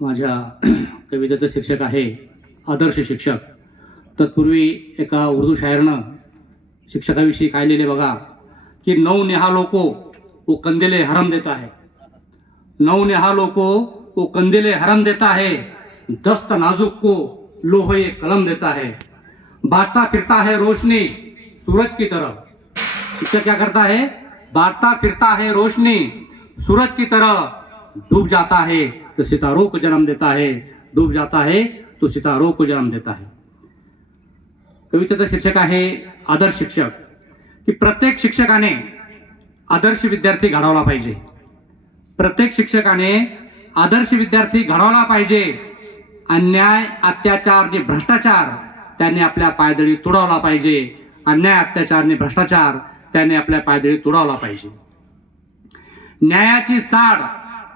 माझ्या कवितेचे शिक्षक आहे आदर्श शिक्षक. तत्पूर्वी एका उर्दू शायरनं शिक्षकाविषयी काय लिहिले बघा की नऊ नेहा लोको वो कंदिले हरम देता है नऊ नेहा लोको वो कंदिले हरम देता है दस्त नाजुक को लोहे कलम देता है बांटता फिरता है रोशनी सूरज की तरह. शिक्षक क्या करता है? बांटता फिरता है रोशनी सूरज की तरह. डूब जाता है तो सितारों को जन्म देता है। डूब जाता है तो सितारों को जन्म देता है। कवितेचा शिक्षक आहे आदर्श शिक्षक। की प्रत्येक शिक्षकाने आदर्श विद्यार्थी घडवला पाहिजे। प्रत्येक शिक्षकाने आदर्श विद्यार्थी घडवला पाहिजे. अन्याय अत्याचार जे भ्रष्टाचार त्यांनी आपल्या पायदळी तुडवला पाहिजे. अन्याय अत्याचार आणि भ्रष्टाचार त्यांनी आपल्या पायदळी तुडवला पाहिजे. न्यायाची साड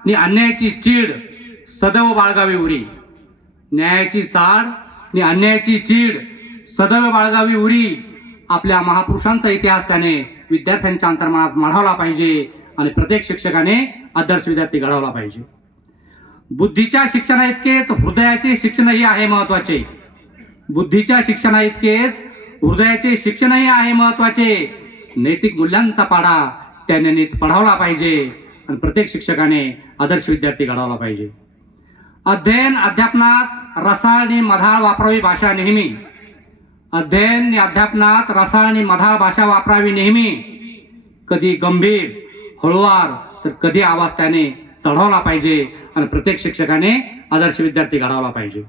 नि अन्यायाची चीड सदैव बाळगावी उरी. न्यायाची चाळ नि अन्यायाची चीड सदैव बाळगावी उरी. आपल्या महापुरुषांचा इतिहास त्याने विद्यार्थ्यांच्या अंतर्मनात माढवला पाहिजे आणि प्रत्येक शिक्षकाने आदर्श विद्यार्थी घडवला पाहिजे. बुद्धीच्या शिक्षणा इतकेच हृदयाचे शिक्षणही आहे महत्त्वाचे बुद्धीच्या शिक्षणा इतकेच हृदयाचे शिक्षणही आहे महत्त्वाचे नैतिक मूल्यांचा पाडा त्याने नीत पढावला पाहिजे. आणि प्रत्येक शिक्षकाने आदर्श विद्यार्थी घडवला पाहिजे. अध्ययन अध्यापनात रसाळ आणि मधाळ वापरावी भाषा नेहमी. अध्ययन आणि अध्यापनात रसाळ आणि मधाळ भाषा वापरावी नेहमी. कधी गंभीर हळुवार तर कधी आवाज त्याने चढवला पाहिजे आणि प्रत्येक शिक्षकाने आदर्श विद्यार्थी घडवला पाहिजे.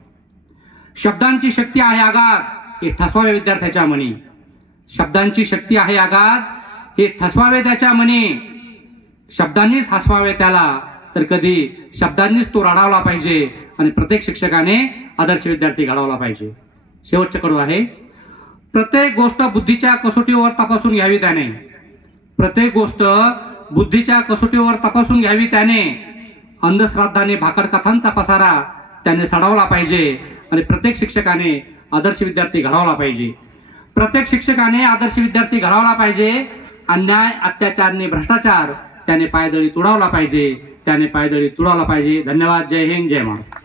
शब्दांची शक्ती आहे आगात हे ठसवावे विद्यार्थ्याच्या मनी. शब्दांची शक्ती आहे आगात हे ठसवावे त्याच्या मनी. शब्दांनीच हसवावे त्याला तर कधी शब्दांनीच तो रडावला पाहिजे आणि प्रत्येक शिक्षकाने आदर्श विद्यार्थी घडवला पाहिजे. शेवटचे कडू आहे. प्रत्येक गोष्ट बुद्धीच्या कसोटीवर तपासून घ्यावी त्याने. प्रत्येक गोष्ट बुद्धीच्या कसोटीवर तपासून घ्यावी त्याने. अंधश्रद्धाने भाकड कथांचा पसारा त्याने सडवला पाहिजे आणि प्रत्येक शिक्षकाने आदर्श विद्यार्थी घडवला पाहिजे. प्रत्येक शिक्षकाने आदर्श विद्यार्थी घडवला पाहिजे. अन्याय अत्याचार आणि भ्रष्टाचार त्याने पायदळी तुडावला पाहिजे. त्याने पायदळी तुडावला पाहिजे. धन्यवाद. जय हिंद. जय महाराष्ट्र.